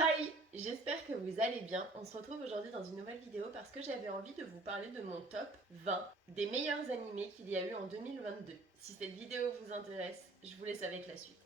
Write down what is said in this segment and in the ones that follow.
Hi, j'espère que vous allez bien. On se retrouve aujourd'hui dans une nouvelle vidéo parce que j'avais envie de vous parler de mon top 20 des meilleurs animés qu'il y a eu en 2022. Si cette vidéo vous intéresse, je vous laisse avec la suite.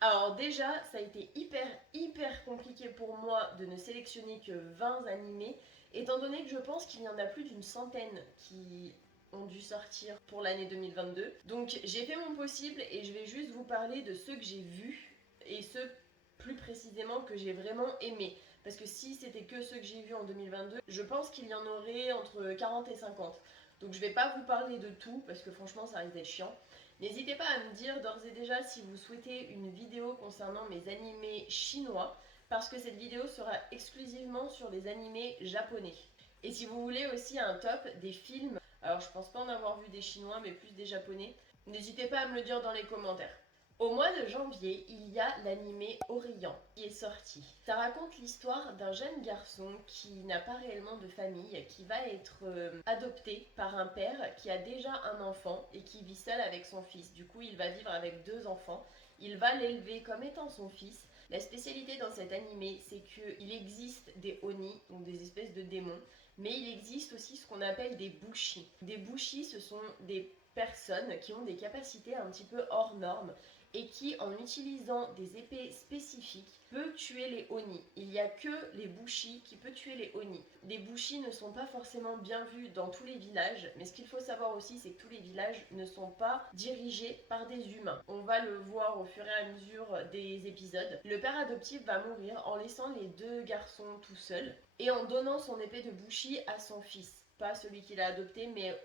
Alors déjà, ça a été hyper compliqué pour moi de ne sélectionner que 20 animés, étant donné que je pense qu'il y en a plus d'une centaine qui ont dû sortir pour l'année 2022. Donc j'ai fait mon possible et je vais juste vous parler de ceux que j'ai vus et ceux plus précisément que j'ai vraiment aimés. Parce que si c'était que ceux que j'ai vus en 2022, je pense qu'il y en aurait entre 40 et 50. Donc je vais pas vous parler de tout parce que franchement ça risque d'être chiant. N'hésitez pas à me dire d'ores et déjà si vous souhaitez une vidéo concernant mes animés chinois, parce que cette vidéo sera exclusivement sur les animés japonais. Et si vous voulez aussi un top des films, alors je pense pas en avoir vu des chinois, mais plus des japonais, n'hésitez pas à me le dire dans les commentaires. Au mois de janvier, il y a l'animé Orient qui est sorti. Ça raconte l'histoire d'un jeune garçon qui n'a pas réellement de famille, qui va être adopté par un père qui a déjà un enfant et qui vit seul avec son fils. Du coup, il va vivre avec deux enfants. Il va l'élever comme étant son fils. La spécialité dans cet animé, c'est qu'il existe des oni, donc des espèces de démons, mais il existe aussi ce qu'on appelle des bushi. Des bushi, ce sont des personnes qui ont des capacités un petit peu hors normes et qui, en utilisant des épées spécifiques, peut tuer les Oni. Il n'y a que les Bushi qui peuvent tuer les Oni. Les Bushi ne sont pas forcément bien vus dans tous les villages, mais ce qu'il faut savoir aussi, c'est que tous les villages ne sont pas dirigés par des humains. On va le voir au fur et à mesure des épisodes. Le père adoptif va mourir en laissant les deux garçons tout seuls et en donnant son épée de Bushi à son fils. Pas celui qu'il a adopté, mais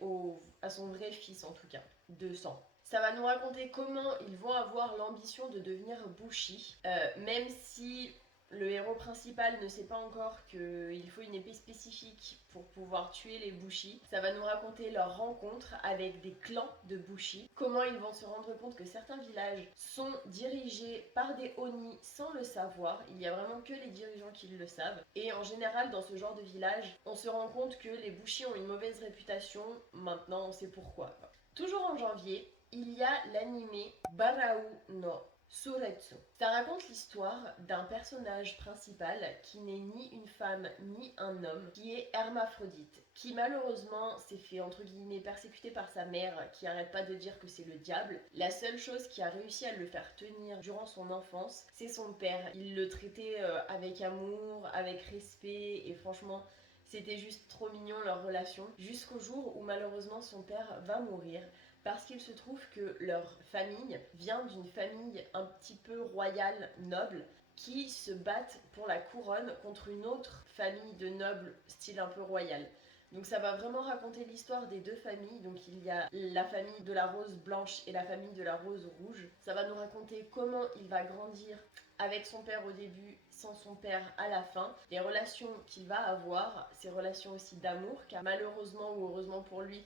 à son vrai fils en tout cas, de sang. Ça va nous raconter comment ils vont avoir l'ambition de devenir Bushi, même si le héros principal ne sait pas encore qu'il faut une épée spécifique pour pouvoir tuer les Bushi. Ça va nous raconter leur rencontre avec des clans de Bushi, comment ils vont se rendre compte que certains villages sont dirigés par des Oni sans le savoir. Il y a vraiment que les dirigeants qui le savent. Et en général, dans ce genre de village, on se rend compte que les Bushi ont une mauvaise réputation. Maintenant, on sait pourquoi. Toujours en janvier, il y a l'animé Barao no Suretsu. Ça raconte l'histoire d'un personnage principal qui n'est ni une femme ni un homme, qui est hermaphrodite, qui malheureusement s'est fait entre guillemets persécuter par sa mère qui arrête pas de dire que c'est le diable. La seule chose qui a réussi à le faire tenir durant son enfance, c'est son père. Il le traitait avec amour, avec respect et franchement, c'était juste trop mignon leur relation, jusqu'au jour où malheureusement son père va mourir parce qu'il se trouve que leur famille vient d'une famille un petit peu royale, noble, qui se battent pour la couronne contre une autre famille de nobles, style un peu royal. Donc ça va vraiment raconter l'histoire des deux familles. Donc il y a la famille de la rose blanche et la famille de la rose rouge. Ça va nous raconter comment il va grandir avec son père au début, sans son père à la fin, les relations qu'il va avoir, ses relations aussi d'amour, car malheureusement ou heureusement pour lui,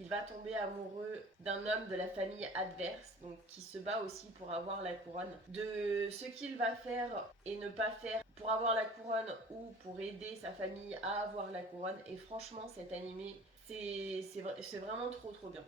il va tomber amoureux d'un homme de la famille adverse, donc qui se bat aussi pour avoir la couronne. De ce qu'il va faire et ne pas faire pour avoir la couronne ou pour aider sa famille à avoir la couronne. Et franchement, cet animé, c'est vraiment trop bien.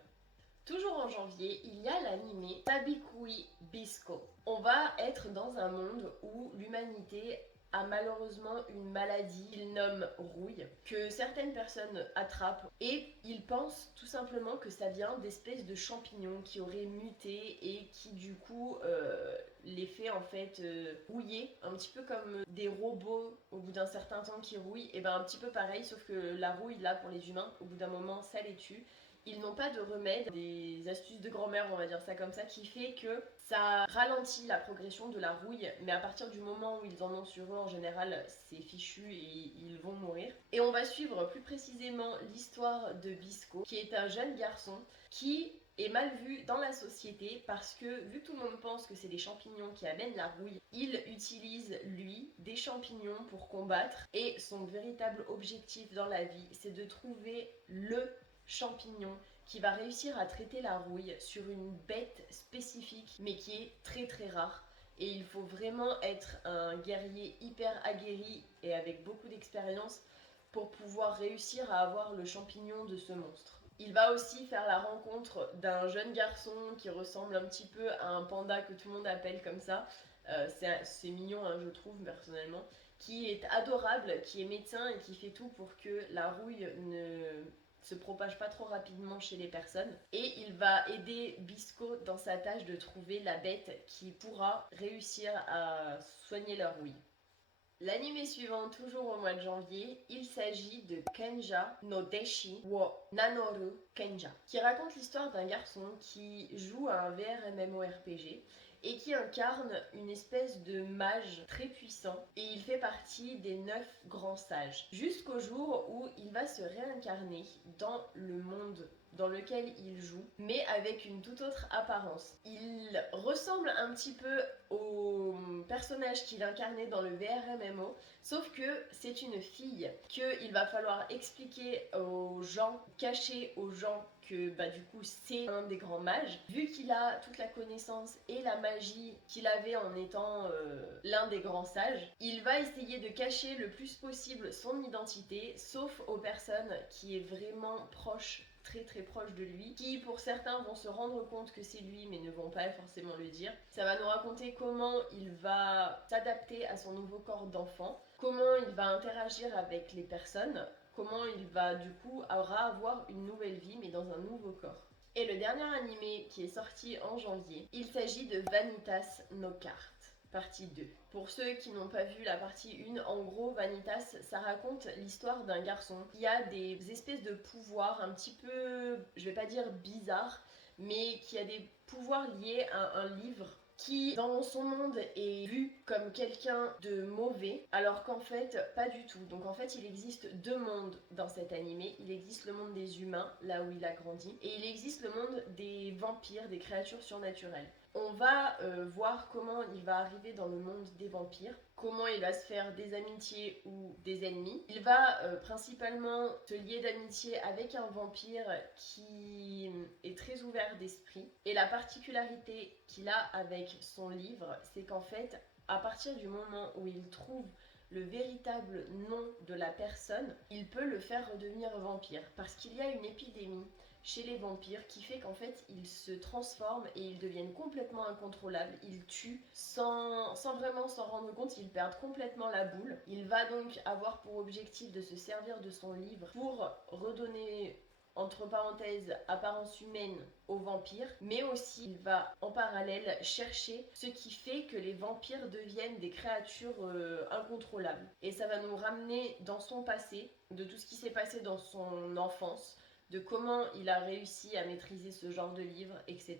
Toujours en janvier, il y a l'animé Tabikui Bisco. On va être dans un monde où l'humanité a malheureusement une maladie qu'il nomme rouille, que certaines personnes attrapent et ils pensent tout simplement que ça vient d'espèces de champignons qui auraient muté et qui du coup les fait en fait rouiller, un petit peu comme des robots au bout d'un certain temps qui rouillent, et ben un petit peu pareil, sauf que la rouille là pour les humains, au bout d'un moment ça les tue. Ils n'ont pas de remède, des astuces de grand-mère, on va dire ça comme ça, qui fait que ça ralentit la progression de la rouille, mais à partir du moment où ils en ont sur eux, en général, c'est fichu et ils vont mourir. Et on va suivre plus précisément l'histoire de Bisco, qui est un jeune garçon qui est mal vu dans la société parce que vu que tout le monde pense que c'est des champignons qui amènent la rouille, il utilise lui des champignons pour combattre et son véritable objectif dans la vie, c'est de trouver le champignon qui va réussir à traiter la rouille sur une bête spécifique mais qui est très rare. Et il faut vraiment être un guerrier hyper aguerri et avec beaucoup d'expérience pour pouvoir réussir à avoir le champignon de ce monstre. Il va aussi faire la rencontre d'un jeune garçon qui ressemble un petit peu à un panda que tout le monde appelle comme ça. C'est mignon, hein, je trouve, personnellement. Qui est adorable, qui est médecin et qui fait tout pour que la rouille ne se propage pas trop rapidement chez les personnes. Et il va aider Bisco dans sa tâche de trouver la bête qui pourra réussir à soigner la rouille. L'anime suivant, toujours au mois de janvier, il s'agit de Kenja no Deshi wo Nanoru Kenja, qui raconte l'histoire d'un garçon qui joue à un VRMMORPG et qui incarne une espèce de mage très puissant, et il fait partie des 9 grands sages, jusqu'au jour où il va se réincarner dans le monde dans lequel il joue, mais avec une toute autre apparence. Il ressemble un petit peu au personnage qu'il incarnait dans le VRMMO, sauf que c'est une fille qu'il va falloir expliquer aux gens, cacher aux gens que du coup c'est un des grands mages, vu qu'il a toute la connaissance et la magie qu'il avait en étant l'un des grands sages. Il va essayer de cacher le plus possible son identité, sauf aux personnes qui est vraiment proche, très très proche de lui, qui pour certains vont se rendre compte que c'est lui mais ne vont pas forcément le dire. Ça va nous raconter comment il va s'adapter à son nouveau corps d'enfant, comment il va interagir avec les personnes, comment il va du coup avoir une nouvelle vie mais dans un nouveau corps. Et le dernier animé qui est sorti en janvier, il s'agit de Vanitas no Cart, partie 2. Pour ceux qui n'ont pas vu la partie 1, en gros, Vanitas, ça raconte l'histoire d'un garçon qui a des espèces de pouvoirs un petit peu, je vais pas dire bizarres, mais qui a des pouvoirs liés à un livre qui, dans son monde, est vu comme quelqu'un de mauvais, alors qu'en fait, pas du tout. Donc en fait, il existe 2 mondes dans cet animé. Il existe le monde des humains, là où il a grandi, et il existe le monde des vampires, des créatures surnaturelles. On va voir comment il va arriver dans le monde des vampires, comment il va se faire des amitiés ou des ennemis. Il va principalement se lier d'amitié avec un vampire qui est très ouvert d'esprit. Et la particularité qu'il a avec son livre, c'est qu'en fait, à partir du moment où il trouve le véritable nom de la personne, il peut le faire redevenir vampire. Parce qu'il y a une épidémie chez les vampires qui fait qu'en fait ils se transforment et ils deviennent complètement incontrôlables, ils tuent sans vraiment s'en rendre compte, ils perdent complètement la boule. Il va donc avoir pour objectif de se servir de son livre pour redonner entre parenthèses apparence humaine aux vampires, mais aussi il va en parallèle chercher ce qui fait que les vampires deviennent des créatures incontrôlables. Et ça va nous ramener dans son passé, de tout ce qui s'est passé dans son enfance, de comment il a réussi à maîtriser ce genre de livre, etc.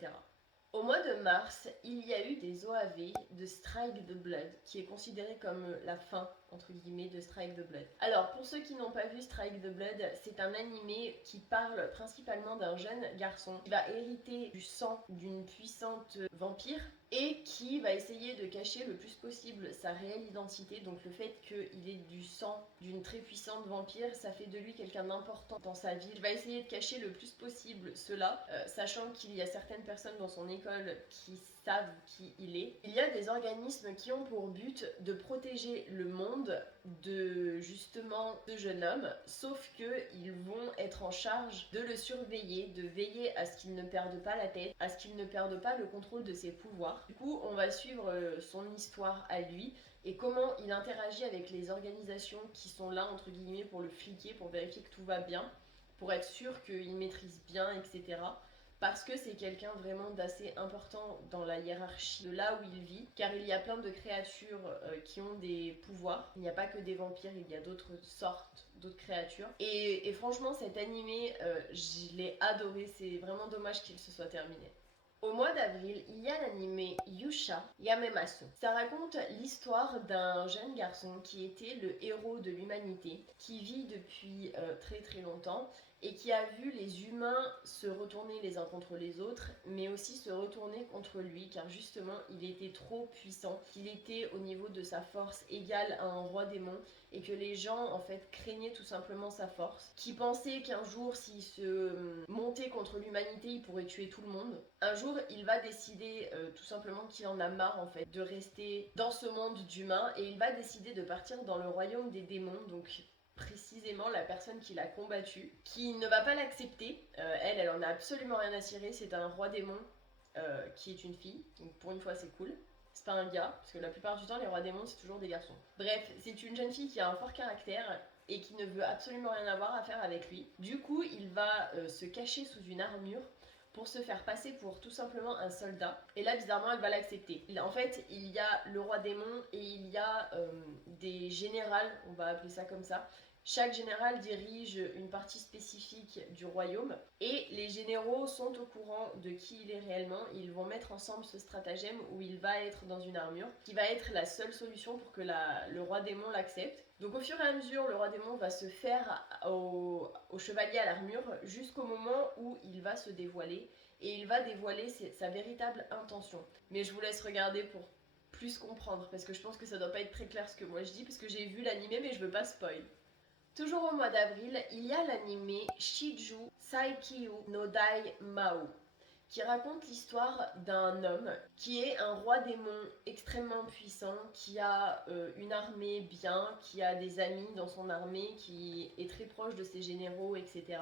Au mois de mars, il y a eu des OAV de Strike the Blood, qui est considéré comme la fin, entre guillemets, de Strike the Blood. Alors, pour ceux qui n'ont pas vu Strike the Blood, c'est un animé qui parle principalement d'un jeune garçon qui va hériter du sang d'une puissante vampire et qui va essayer de cacher le plus possible sa réelle identité. Donc le fait qu'il ait du sang d'une très puissante vampire, ça fait de lui quelqu'un d'important dans sa vie. Il va essayer de cacher le plus possible cela, sachant qu'il y a certaines personnes dans son école qui savent qui il est. Il y a des organismes qui ont pour but de protéger le monde de justement ce jeune homme, sauf qu'ils vont être en charge de le surveiller, de veiller à ce qu'il ne perde pas la tête, à ce qu'il ne perde pas le contrôle de ses pouvoirs. Du coup, on va suivre son histoire à lui et comment il interagit avec les organisations qui sont là, entre guillemets, pour le fliquer, pour vérifier que tout va bien, pour être sûr qu'il maîtrise bien, etc. Parce que c'est quelqu'un vraiment d'assez important dans la hiérarchie de là où il vit, car il y a plein de créatures qui ont des pouvoirs. Il n'y a pas que des vampires, il y a d'autres sortes, d'autres créatures. Et franchement, cet animé, je l'ai adoré, c'est vraiment dommage qu'il se soit terminé. Au mois d'avril, il y a l'anime Yusha Yamemasu. Ça raconte l'histoire d'un jeune garçon qui était le héros de l'humanité, qui vit depuis très très longtemps et qui a vu les humains se retourner les uns contre les autres, mais aussi se retourner contre lui, car justement il était trop puissant, qu'il était au niveau de sa force égale à un roi démon, et que les gens en fait craignaient tout simplement sa force, qui pensaient qu'un jour s'il se montait contre l'humanité, il pourrait tuer tout le monde. Un jour il va décider tout simplement qu'il en a marre en fait de rester dans ce monde d'humains, et il va décider de partir dans le royaume des démons, donc précisément la personne qui l'a combattu, qui ne va pas l'accepter. Elle en a absolument rien à cirer, c'est un roi démon qui est une fille, donc pour une fois c'est cool. C'est pas un gars, parce que la plupart du temps les rois démons c'est toujours des garçons. Bref, c'est une jeune fille qui a un fort caractère et qui ne veut absolument rien avoir à faire avec lui. Du coup, il va se cacher sous une armure pour se faire passer pour tout simplement un soldat. Et là, bizarrement, elle va l'accepter. En fait, il y a le roi démon et il y a des générales, on va appeler ça comme ça. Chaque général dirige une partie spécifique du royaume et les généraux sont au courant de qui il est réellement. Ils vont mettre ensemble ce stratagème où il va être dans une armure qui va être la seule solution pour que le roi démon l'accepte. Donc au fur et à mesure, le roi démon va se faire au chevalier à l'armure jusqu'au moment où il va se dévoiler et il va dévoiler sa véritable intention. Mais je vous laisse regarder pour plus comprendre parce que je pense que ça doit pas être très clair ce que moi je dis parce que j'ai vu l'animé mais je veux pas spoil. Toujours au mois d'avril, il y a l'animé Shiju Saikyu no Dai Mao, qui raconte l'histoire d'un homme qui est un roi démon extrêmement puissant, qui a une armée bien, qui a des amis dans son armée, qui est très proche de ses généraux, etc.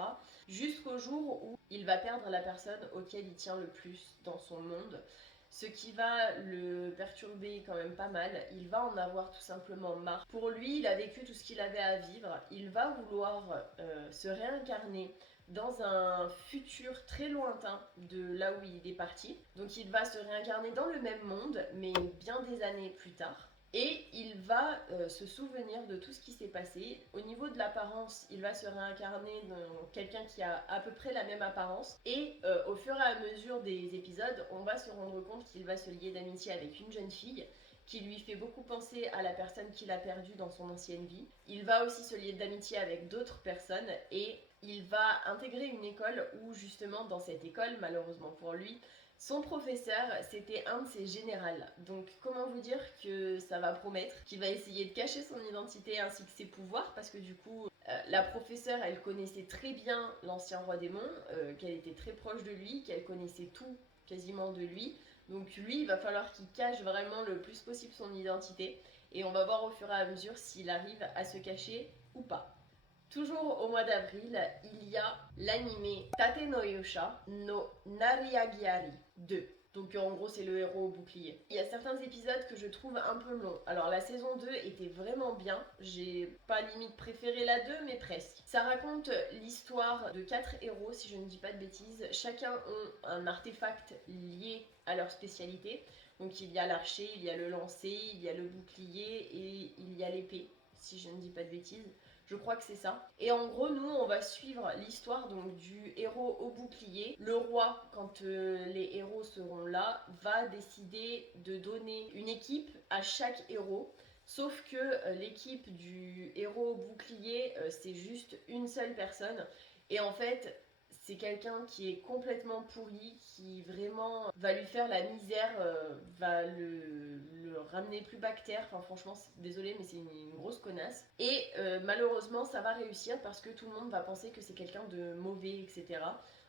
Jusqu'au jour où il va perdre la personne auquel il tient le plus dans son monde. Ce qui va le perturber quand même pas mal, il va en avoir tout simplement marre. Pour lui, il a vécu tout ce qu'il avait à vivre, il va vouloir se réincarner dans un futur très lointain de là où il est parti. Donc il va se réincarner dans le même monde, mais bien des années plus tard. Et il va se souvenir de tout ce qui s'est passé. Au niveau de l'apparence, il va se réincarner dans quelqu'un qui a à peu près la même apparence. Et au fur et à mesure des épisodes, on va se rendre compte qu'il va se lier d'amitié avec une jeune fille qui lui fait beaucoup penser à la personne qu'il a perdue dans son ancienne vie. Il va aussi se lier d'amitié avec d'autres personnes et il va intégrer une école où justement dans cette école, malheureusement pour lui, son professeur, c'était un de ses générales. Donc comment vous dire que ça va promettre, qu'il va essayer de cacher son identité ainsi que ses pouvoirs, parce que du coup, la professeure, elle connaissait très bien l'ancien roi démon, qu'elle était très proche de lui, qu'elle connaissait tout quasiment de lui. Donc lui, il va falloir qu'il cache vraiment le plus possible son identité. Et on va voir au fur et à mesure s'il arrive à se cacher ou pas. Toujours au mois d'avril, il y a l'anime Tate no Yusha no Nariagiari 2. Donc en gros c'est le héros au bouclier. Il y a certains épisodes que je trouve un peu longs. Alors la saison 2 était vraiment bien. J'ai pas limite préféré la 2 mais presque. Ça raconte l'histoire de 4 héros si je ne dis pas de bêtises. Chacun ont un artefact lié à leur spécialité. Donc il y a l'archer, il y a le lancer, il y a le bouclier et il y a l'épée si je ne dis pas de bêtises. Je crois que c'est ça. Et en gros, nous, on va suivre l'histoire donc du héros au bouclier. Le roi, quand les héros seront là, va décider de donner une équipe à chaque héros. Sauf que l'équipe du héros au bouclier, c'est juste une seule personne. Et en fait, c'est quelqu'un qui est complètement pourri, qui vraiment va lui faire la misère, va le ramener plus bas que terre. Enfin, franchement, désolé, mais c'est une grosse connasse. Et malheureusement, ça va réussir parce que tout le monde va penser que c'est quelqu'un de mauvais, etc.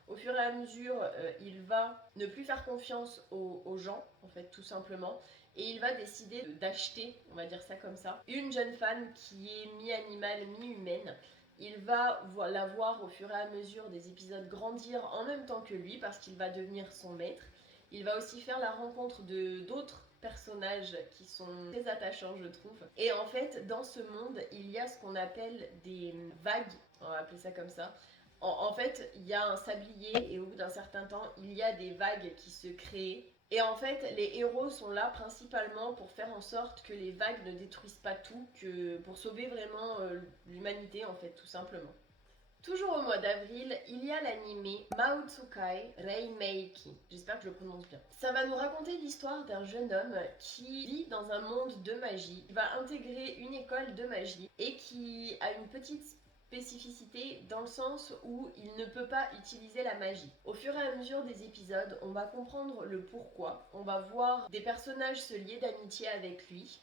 Au fur et à mesure, il va ne plus faire confiance aux gens, en fait, tout simplement. Et il va décider d'acheter, on va dire ça comme ça, une jeune femme qui est mi-animale, mi-humaine. Il va la voir au fur et à mesure des épisodes grandir en même temps que lui parce qu'il va devenir son maître. Il va aussi faire la rencontre de d'autres personnages qui sont très attachants je trouve. Et en fait dans ce monde il y a ce qu'on appelle des vagues, on va appeler ça comme ça. En fait il y a un sablier et au bout d'un certain temps il y a des vagues qui se créent. Et en fait, les héros sont là principalement pour faire en sorte que les vagues ne détruisent pas tout, que pour sauver vraiment l'humanité en fait, tout simplement. Toujours au mois d'avril, il y a l'anime Maotsukai Reimeiki. J'espère que je le prononce bien. Ça va nous raconter l'histoire d'un jeune homme qui vit dans un monde de magie, qui va intégrer une école de magie et qui a une petite spécificité dans le sens où il ne peut pas utiliser la magie. Au fur et à mesure des épisodes, on va comprendre le pourquoi, on va voir des personnages se lier d'amitié avec lui,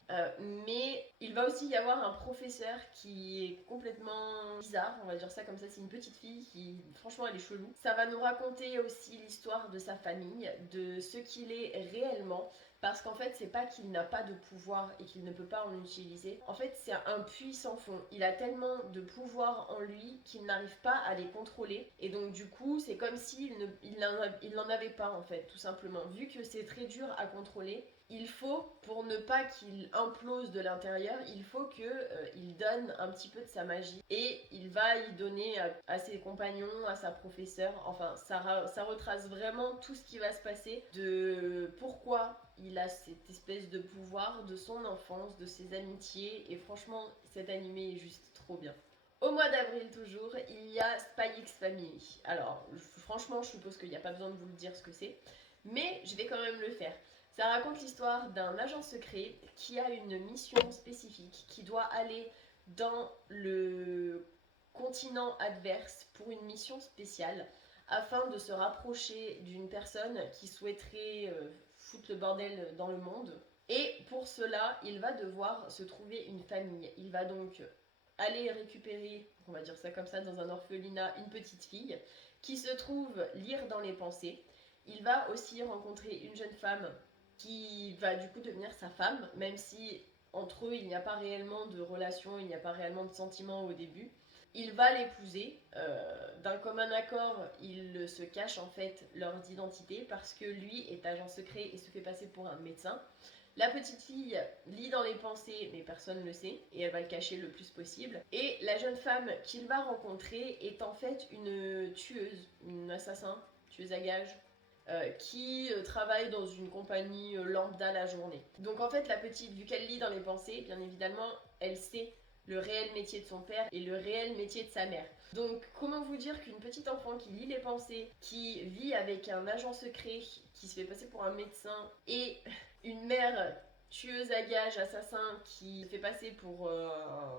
mais il va aussi y avoir un professeur qui est complètement bizarre, on va dire ça comme ça, c'est une petite fille qui, franchement, elle est chelou. Ça va nous raconter aussi l'histoire de sa famille, de ce qu'il est réellement, parce qu'en fait c'est pas qu'il n'a pas de pouvoir et qu'il ne peut pas en utiliser, en fait c'est un puits sans fond, il a tellement de pouvoir en lui qu'il n'arrive pas à les contrôler et donc du coup c'est comme s'il il n'en avait pas en fait, tout simplement, vu que c'est très dur à contrôler. Il faut, pour ne pas qu'il implose de l'intérieur, il faut que il donne un petit peu de sa magie et il va y donner à ses compagnons, à sa professeure. Enfin, ça retrace vraiment tout ce qui va se passer, de pourquoi il a cette espèce de pouvoir, de son enfance, de ses amitiés. Et franchement, cet animé est juste trop bien. Au mois d'avril toujours, il y a Spy X Family. Alors, franchement, je suppose qu'il n'y a pas besoin de vous le dire ce que c'est, mais je vais quand même le faire. Ça raconte l'histoire d'un agent secret qui a une mission spécifique, qui doit aller dans le continent adverse pour une mission spéciale afin de se rapprocher d'une personne qui souhaiterait foutre le bordel dans le monde. Et pour cela, il va devoir se trouver une famille. Il va donc aller récupérer, on va dire ça comme ça, dans un orphelinat, une petite fille qui se trouve lire dans les pensées. Il va aussi rencontrer une jeune femme qui va du coup devenir sa femme, même si entre eux il n'y a pas réellement de relation, il n'y a pas réellement de sentiments au début. Il va l'épouser, d'un commun accord, ils se cachent en fait leurs identités parce que lui est agent secret et se fait passer pour un médecin. La petite fille lit dans les pensées, mais personne ne le sait, et elle va le cacher le plus possible. Et la jeune femme qu'il va rencontrer est en fait une tueuse, une assassin, tueuse à gages, qui travaille dans une compagnie lambda la journée. Donc en fait, la petite, vu qu'elle lit dans les pensées, bien évidemment, elle sait le réel métier de son père et le réel métier de sa mère. Donc comment vous dire qu'une petite enfant qui lit les pensées, qui vit avec un agent secret, qui se fait passer pour un médecin, et une mère tueuse à gages, assassin, qui se fait passer pour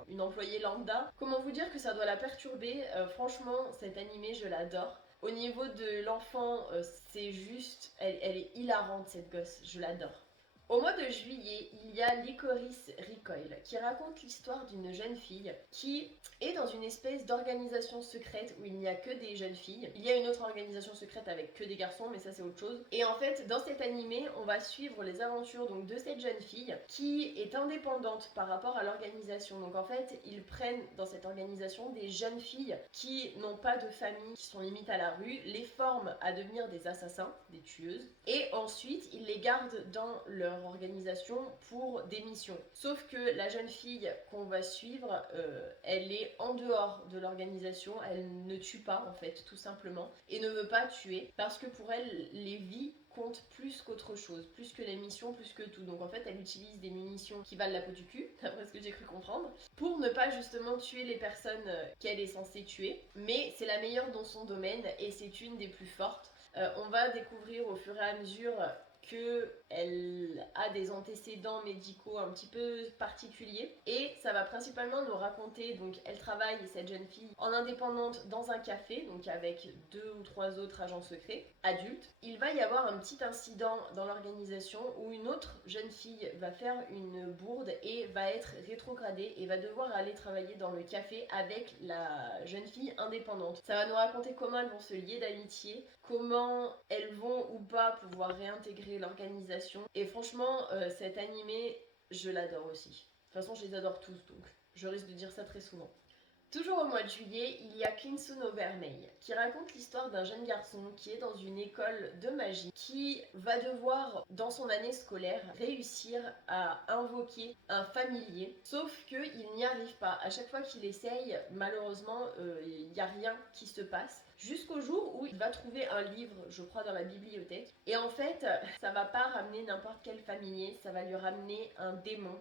une employée lambda, comment vous dire que ça doit la perturber. Franchement, cet animé, je l'adore. Au niveau de l'enfant, c'est juste, elle est hilarante cette gosse, je l'adore. Au mois de juillet, il y a Licorice Recoil qui raconte l'histoire d'une jeune fille qui est dans une espèce d'organisation secrète où il n'y a que des jeunes filles. Il y a une autre organisation secrète avec que des garçons, mais ça c'est autre chose. Et en fait, dans cet animé, on va suivre les aventures donc de cette jeune fille qui est indépendante par rapport à l'organisation. Donc en fait, ils prennent dans cette organisation des jeunes filles qui n'ont pas de famille, qui sont limite à la rue, les forment à devenir des assassins, des tueuses, et ensuite ils les gardent dans leur organisation pour des missions. Sauf que la jeune fille qu'on va suivre, elle est en dehors de l'organisation, elle ne tue pas en fait, tout simplement, et ne veut pas tuer, parce que pour elle, les vies comptent plus qu'autre chose, plus que les missions, plus que tout. Donc en fait, elle utilise des munitions qui valent la peau du cul, d'après ce que j'ai cru comprendre, pour ne pas justement tuer les personnes qu'elle est censée tuer. Mais c'est la meilleure dans son domaine et c'est une des plus fortes. On va découvrir au fur et à mesure qu'elle a des antécédents médicaux un petit peu particuliers et ça va principalement nous raconter, donc elle travaille, cette jeune fille, en indépendante dans un café, donc avec 2 ou 3 autres agents secrets adultes. Il va y avoir un petit incident dans l'organisation où une autre jeune fille va faire une bourde et va être rétrogradée et va devoir aller travailler dans le café avec la jeune fille indépendante. Ça va nous raconter comment elles vont se lier d'amitié, comment elles vont ou pas pouvoir réintégrer l'organisation. Et franchement, cet animé, je l'adore aussi. De toute façon, je les adore tous, donc je risque de dire ça très souvent. Toujours au mois de juillet, il y a Kinsou no Vermeil, qui raconte l'histoire d'un jeune garçon qui est dans une école de magie, qui va devoir, dans son année scolaire, réussir à invoquer un familier, sauf qu'il n'y arrive pas. À chaque fois qu'il essaye, malheureusement, il n'y a rien qui se passe. Jusqu'au jour où il va trouver un livre, je crois, dans la bibliothèque. Et en fait, ça va pas ramener n'importe quel familier, ça va lui ramener un démon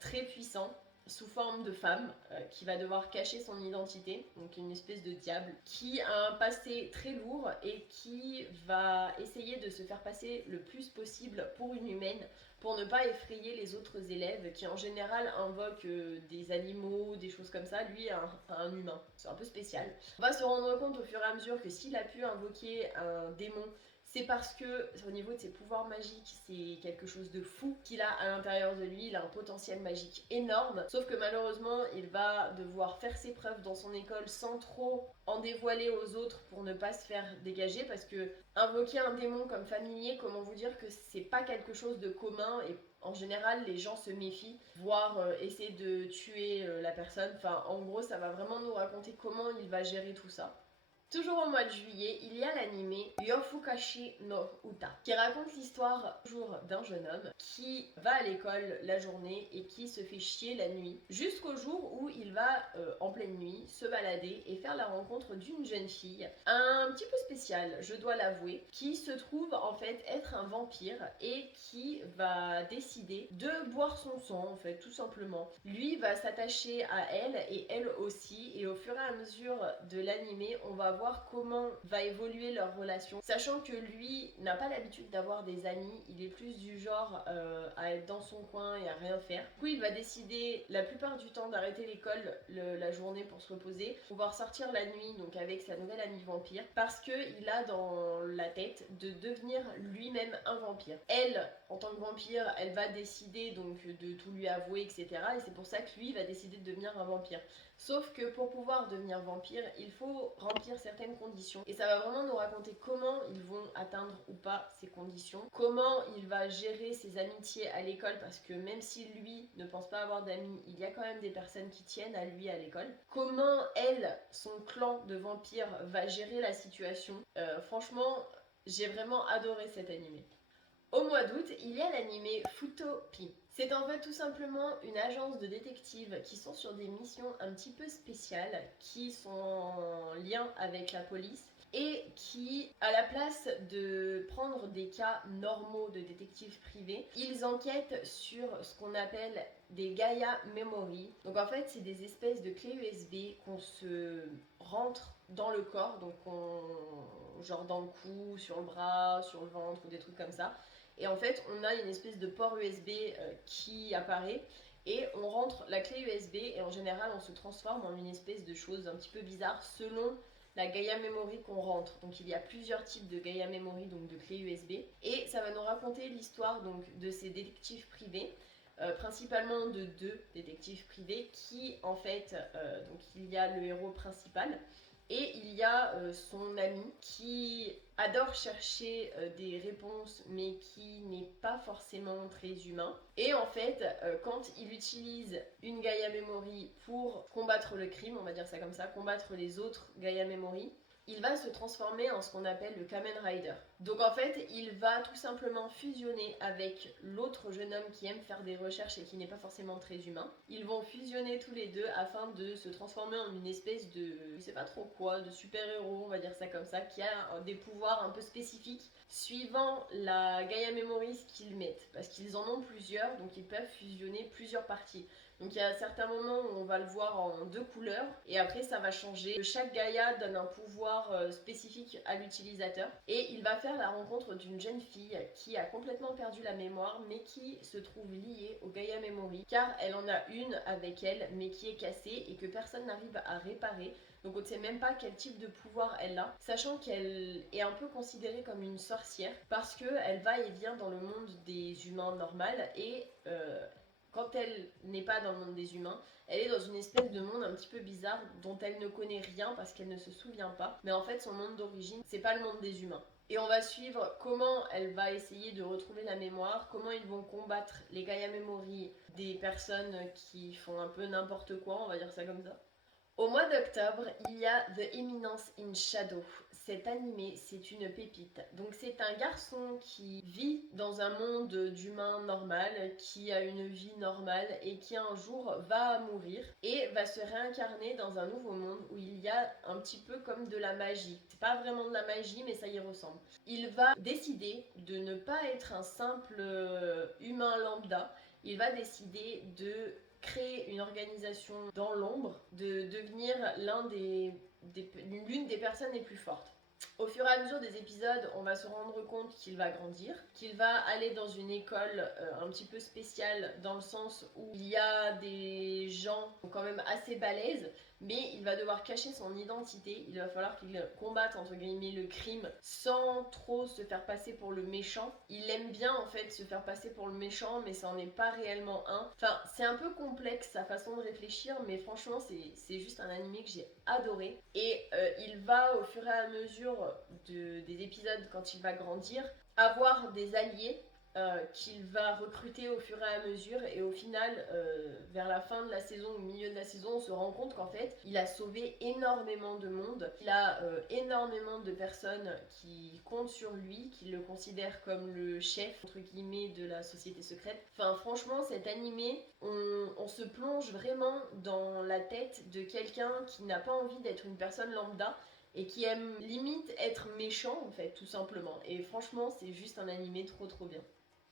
très puissant, sous forme de femme, qui va devoir cacher son identité, donc une espèce de diable, qui a un passé très lourd et qui va essayer de se faire passer le plus possible pour une humaine, pour ne pas effrayer les autres élèves qui en général invoquent des animaux, des choses comme ça. Lui un humain, c'est un peu spécial. On va se rendre compte au fur et à mesure que s'il a pu invoquer un démon, c'est parce que au niveau de ses pouvoirs magiques, c'est quelque chose de fou qu'il a à l'intérieur de lui, il a un potentiel magique énorme, sauf que malheureusement il va devoir faire ses preuves dans son école sans trop en dévoiler aux autres pour ne pas se faire dégager, parce que invoquer un démon comme familier, comment vous dire que c'est pas quelque chose de commun, et en général les gens se méfient, voire essaient de tuer la personne. Enfin en gros ça va vraiment nous raconter comment il va gérer tout ça. Toujours au mois de juillet, il y a l'animé Yofukashi no Uta, qui raconte l'histoire toujours d'un jeune homme qui va à l'école la journée et qui se fait chier la nuit, jusqu'au jour où il va en pleine nuit se balader et faire la rencontre d'une jeune fille, un petit peu spéciale, je dois l'avouer, qui se trouve en fait être un vampire et qui va décider de boire son sang en fait, tout simplement. Lui va s'attacher à elle et elle aussi, et au fur et à mesure de l'animé, on va voir comment va évoluer leur relation, sachant que lui n'a pas l'habitude d'avoir des amis, il est plus du genre à être dans son coin et à rien faire. Du coup il va décider la plupart du temps d'arrêter l'école la journée pour se reposer, pouvoir sortir la nuit donc avec sa nouvelle amie vampire, parce qu'il a dans la tête de devenir lui-même un vampire. Elle, en tant que vampire, elle va décider donc de tout lui avouer, etc. Et c'est pour ça que lui va décider de devenir un vampire. Sauf que pour pouvoir devenir vampire, il faut remplir certaines conditions. Et ça va vraiment nous raconter comment ils vont atteindre ou pas ces conditions. Comment il va gérer ses amitiés à l'école, parce que même si lui ne pense pas avoir d'amis, il y a quand même des personnes qui tiennent à lui à l'école. Comment elle, son clan de vampires, va gérer la situation. Franchement, j'ai vraiment adoré cet animé. Au mois d'août, il y a l'animé Futopi. C'est en fait tout simplement une agence de détectives qui sont sur des missions un petit peu spéciales, qui sont en lien avec la police et qui, à la place de prendre des cas normaux de détectives privés, ils enquêtent sur ce qu'on appelle des Gaia Memory. Donc en fait, c'est des espèces de clés USB qu'on se rentre dans le corps, donc genre dans le cou, sur le bras, sur le ventre ou des trucs comme ça. Et en fait, on a une espèce de port USB qui apparaît et on rentre la clé USB et en général, on se transforme en une espèce de chose un petit peu bizarre selon la Gaia Memory qu'on rentre. Donc il y a plusieurs types de Gaia Memory, donc de clés USB. Et ça va nous raconter l'histoire donc de ces détectives privés. Principalement de deux détectives privés qui en fait, donc il y a le héros principal et il y a son ami qui adore chercher des réponses mais qui n'est pas forcément très humain. Et en fait, quand il utilise une Gaia Memory pour combattre le crime, on va dire ça comme ça, combattre les autres Gaia Memory, il va se transformer en ce qu'on appelle le Kamen Rider. Donc en fait, il va tout simplement fusionner avec l'autre jeune homme qui aime faire des recherches et qui n'est pas forcément très humain. Ils vont fusionner tous les deux afin de se transformer en une espèce de, je sais pas trop quoi, de super-héros, on va dire ça comme ça, qui a des pouvoirs un peu spécifiques suivant la Gaia Memories qu'ils mettent, parce qu'ils en ont plusieurs, donc ils peuvent fusionner plusieurs parties. Donc il y a certains moments où on va le voir en deux couleurs et après ça va changer. Chaque Gaïa donne un pouvoir spécifique à l'utilisateur et il va faire la rencontre d'une jeune fille qui a complètement perdu la mémoire mais qui se trouve liée au Gaïa Memory car elle en a une avec elle mais qui est cassée et que personne n'arrive à réparer. Donc on ne sait même pas quel type de pouvoir elle a, sachant qu'elle est un peu considérée comme une sorcière parce qu'elle va et vient dans le monde des humains normal et quand elle n'est pas dans le monde des humains, elle est dans une espèce de monde un petit peu bizarre dont elle ne connaît rien parce qu'elle ne se souvient pas. Mais en fait, son monde d'origine, c'est pas le monde des humains. Et on va suivre comment elle va essayer de retrouver la mémoire, comment ils vont combattre les Gaia Memory des personnes qui font un peu n'importe quoi, on va dire ça comme ça. Au mois d'octobre, il y a The Eminence in Shadow. Cet animé, c'est une pépite. Donc c'est un garçon qui vit dans un monde d'humains normal, qui a une vie normale et qui un jour va mourir et va se réincarner dans un nouveau monde où il y a un petit peu comme de la magie. C'est pas vraiment de la magie mais ça y ressemble. Il va décider de ne pas être un simple humain lambda. Il va décider de créer une organisation dans l'ombre, de devenir l'une des personnes les plus fortes. Au fur et à mesure des épisodes, on va se rendre compte qu'il va grandir, qu'il va aller dans une école un petit peu spéciale dans le sens où il y a des gens quand même assez balèzes, mais il va devoir cacher son identité. Il va falloir qu'il combatte entre guillemets le crime sans trop se faire passer pour le méchant. Il aime bien en fait se faire passer pour le méchant, mais ça n'en est pas réellement un. Enfin, c'est un peu complexe sa façon de réfléchir, mais franchement, c'est juste un animé que j'ai adoré. Et il va au fur et à mesure des épisodes, quand il va grandir, avoir des alliés qu'il va recruter au fur et à mesure, et au final vers la fin de la saison, au milieu de la saison, on se rend compte qu'en fait il a sauvé énormément de monde, il a énormément de personnes qui comptent sur lui, qui le considèrent comme le chef entre guillemets de la société secrète. Enfin franchement, cet animé, on se plonge vraiment dans la tête de quelqu'un qui n'a pas envie d'être une personne lambda et qui aime limite être méchant en fait, tout simplement. Et franchement, c'est juste un animé trop bien.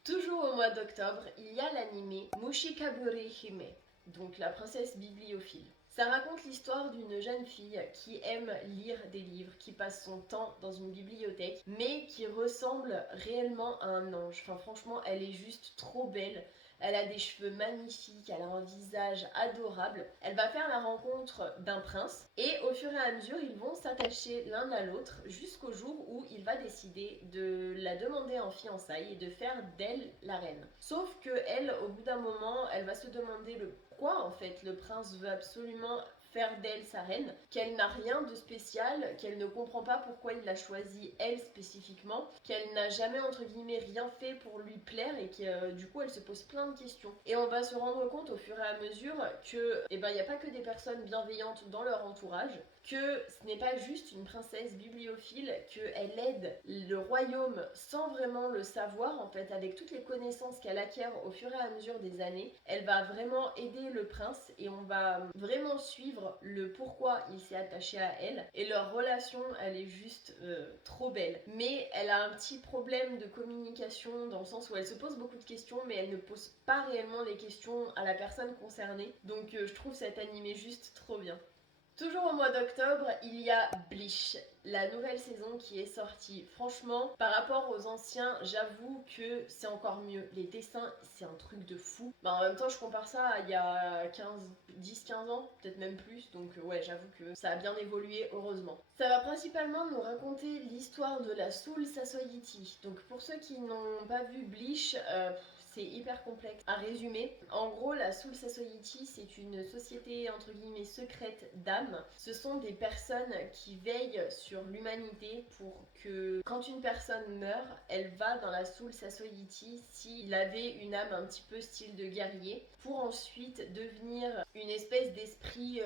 Toujours au mois d'octobre, il y a l'animé Mushikabure Hime, donc la princesse bibliophile. Ça raconte l'histoire d'une jeune fille qui aime lire des livres, qui passe son temps dans une bibliothèque, mais qui ressemble réellement à un ange. Enfin franchement, elle est juste trop belle. Elle a des cheveux magnifiques, elle a un visage adorable. Elle va faire la rencontre d'un prince et au fur et à mesure, ils vont s'attacher l'un à l'autre jusqu'au jour où il va décider de la demander en fiançailles et de faire d'elle la reine. Sauf que elle, au bout d'un moment, elle va se demander le pourquoi en fait le prince veut absolument faire d'elle sa reine, qu'elle n'a rien de spécial, qu'elle ne comprend pas pourquoi il l'a choisie elle spécifiquement, qu'elle n'a jamais entre guillemets rien fait pour lui plaire et que du coup elle se pose plein de questions. Et on va se rendre compte au fur et à mesure que il n'y a pas que des personnes bienveillantes dans leur entourage, que ce n'est pas juste une princesse bibliophile, qu'elle aide le royaume sans vraiment le savoir en fait, avec toutes les connaissances qu'elle acquiert au fur et à mesure des années. Elle va vraiment aider le prince et on va vraiment suivre le pourquoi il s'est attaché à elle. Et leur relation, elle est juste trop belle. Mais elle a un petit problème de communication dans le sens où elle se pose beaucoup de questions, mais elle ne pose pas réellement les questions à la personne concernée. Donc je trouve cet animé juste trop bien. Toujours au mois d'octobre, il y a Bleach, la nouvelle saison qui est sortie. Franchement, par rapport aux anciens, j'avoue que c'est encore mieux. Les dessins, c'est un truc de fou. En même temps, je compare ça à il y a 10-15 ans, peut-être même plus. Donc ouais, j'avoue que ça a bien évolué, heureusement. Ça va principalement nous raconter l'histoire de la Soul Society. Donc pour ceux qui n'ont pas vu Bleach, c'est hyper complexe à résumer. En gros, la Soul Society, c'est une société entre guillemets secrète d'âmes. Ce sont des personnes qui veillent sur l'humanité pour que quand une personne meurt, elle va dans la Soul Society s'il avait une âme un petit peu style de guerrier, pour ensuite devenir une espèce d'esprit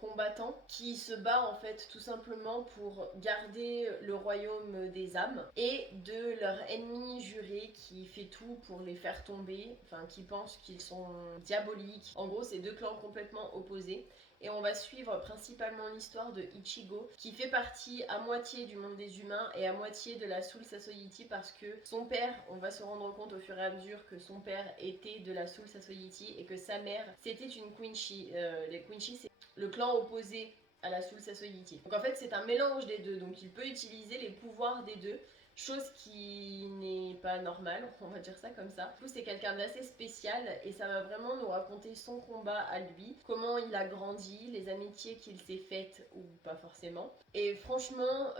combattant qui se bat en fait tout simplement pour garder le royaume des âmes et de leur ennemi juré qui fait tout pour les faire tomber, enfin qui pense qu'ils sont diaboliques. En gros, c'est deux clans complètement opposés. Et on va suivre principalement l'histoire de Ichigo, qui fait partie à moitié du monde des humains et à moitié de la Soul Society parce que son père, on va se rendre compte au fur et à mesure que son père était de la Soul Society et que sa mère, c'était une Quincy. Les Quincy, c'est le clan opposé à la Soul Society. Donc en fait, c'est un mélange des deux, donc il peut utiliser les pouvoirs des deux. Chose qui n'est pas normale, on va dire ça comme ça. Du coup, c'est quelqu'un d'assez spécial et ça va vraiment nous raconter son combat à lui, comment il a grandi, les amitiés qu'il s'est faites ou pas forcément. Et franchement,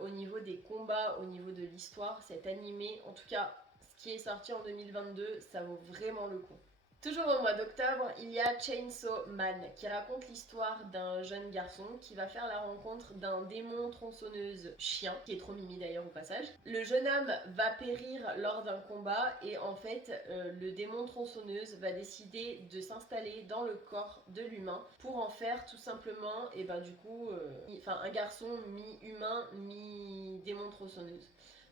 au niveau des combats, au niveau de l'histoire, cet animé, en tout cas, ce qui est sorti en 2022, ça vaut vraiment le coup. Toujours au mois d'octobre, il y a Chainsaw Man qui raconte l'histoire d'un jeune garçon qui va faire la rencontre d'un démon tronçonneuse chien, qui est trop mimi d'ailleurs au passage. Le jeune homme va périr lors d'un combat et en fait le démon tronçonneuse va décider de s'installer dans le corps de l'humain pour en faire tout simplement et un garçon mi-humain, mi-démon tronçonneuse.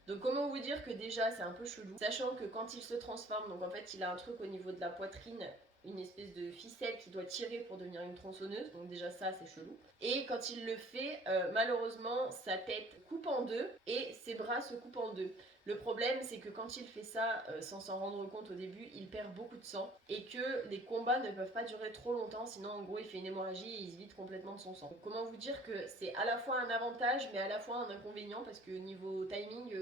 Donc comment vous dire que déjà c'est un peu chelou, sachant que quand il se transforme, donc en fait il a un truc au niveau de la poitrine, une espèce de ficelle qui doit tirer pour devenir une tronçonneuse, donc déjà ça c'est chelou. Et quand il le fait, malheureusement sa tête coupe en deux et ses bras se coupent en deux. Le problème, c'est que quand il fait ça, sans s'en rendre compte au début, il perd beaucoup de sang et que les combats ne peuvent pas durer trop longtemps, sinon en gros il fait une hémorragie et il se vide complètement de son sang. Donc, comment vous dire que c'est à la fois un avantage mais à la fois un inconvénient parce que niveau timing...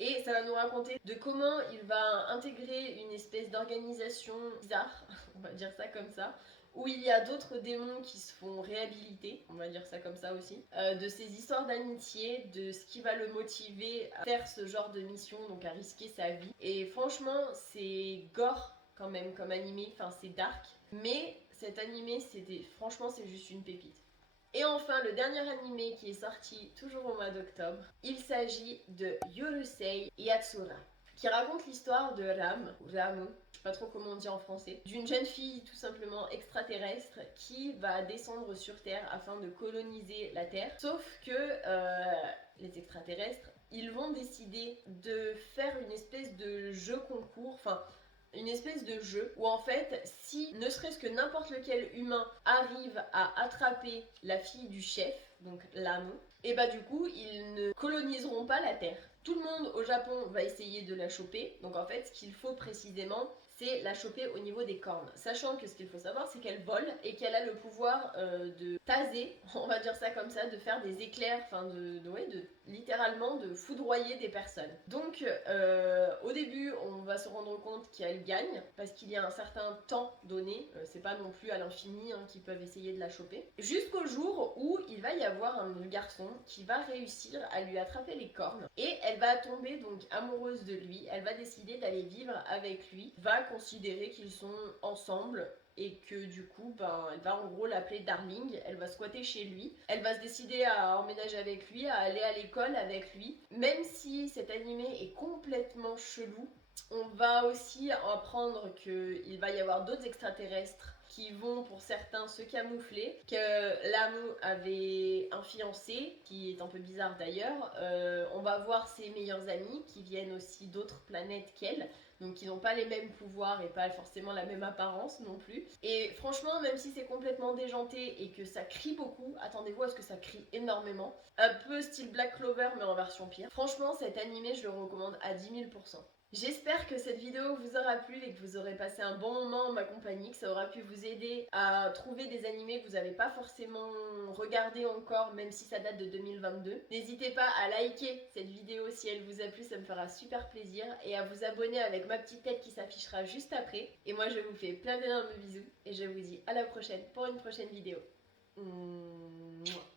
et ça va nous raconter de comment il va intégrer une espèce d'organisation bizarre, on va dire ça comme ça, où il y a d'autres démons qui se font réhabiliter, on va dire ça comme ça aussi, de ses histoires d'amitié, de ce qui va le motiver à faire ce genre de mission, donc à risquer sa vie. Et franchement, c'est gore quand même comme animé, enfin c'est dark, mais cet animé, franchement, c'est juste une pépite. Et enfin, le dernier animé qui est sorti toujours au mois d'octobre, il s'agit de Yorusei Yatsura, qui raconte l'histoire de Ram, ou Ramu, je sais pas trop comment on dit en français, d'une jeune fille tout simplement extraterrestre qui va descendre sur Terre afin de coloniser la Terre. Sauf que les extraterrestres, ils vont décider de faire une espèce de jeu concours, enfin une espèce de jeu où en fait, si ne serait-ce que n'importe lequel humain arrive à attraper la fille du chef, donc l'âme, et bah du coup, ils ne coloniseront pas la Terre. Tout le monde au Japon va essayer de la choper, donc en fait, ce qu'il faut précisément, c'est la choper au niveau des cornes. Sachant que ce qu'il faut savoir, c'est qu'elle vole et qu'elle a le pouvoir de taser, on va dire ça comme ça, de faire des éclairs, enfin littéralement de foudroyer des personnes. Donc au début, on va se rendre compte qu'elle gagne parce qu'il y a un certain temps donné, c'est pas non plus à l'infini hein, qu'ils peuvent essayer de la choper. Jusqu'au jour où il va y avoir un garçon qui va réussir à lui attraper les cornes et elle va tomber donc amoureuse de lui, elle va décider d'aller vivre avec lui, va considérer qu'ils sont ensemble et que du coup, elle va en gros l'appeler Darling, elle va squatter chez lui, elle va se décider à emménager avec lui, à aller à l'école avec lui. Même si cet animé est complètement chelou, on va aussi apprendre qu'il va y avoir d'autres extraterrestres qui vont pour certains se camoufler, que Lamu avait un fiancé, qui est un peu bizarre d'ailleurs, on va voir ses meilleurs amis qui viennent aussi d'autres planètes qu'elle, donc qui n'ont pas les mêmes pouvoirs et pas forcément la même apparence non plus. Et franchement, même si c'est complètement déjanté et que ça crie beaucoup, attendez-vous à ce que ça crie énormément, un peu style Black Clover mais en version pire. Franchement, cet animé, je le recommande à 10 000%. J'espère que cette vidéo vous aura plu et que vous aurez passé un bon moment en ma compagnie, que ça aura pu vous aider à trouver des animés que vous n'avez pas forcément regardé encore, même si ça date de 2022. N'hésitez pas à liker cette vidéo si elle vous a plu, ça me fera super plaisir, et à vous abonner avec ma petite tête qui s'affichera juste après. Et moi je vous fais plein d'énormes bisous et je vous dis à la prochaine pour une prochaine vidéo. Mouah.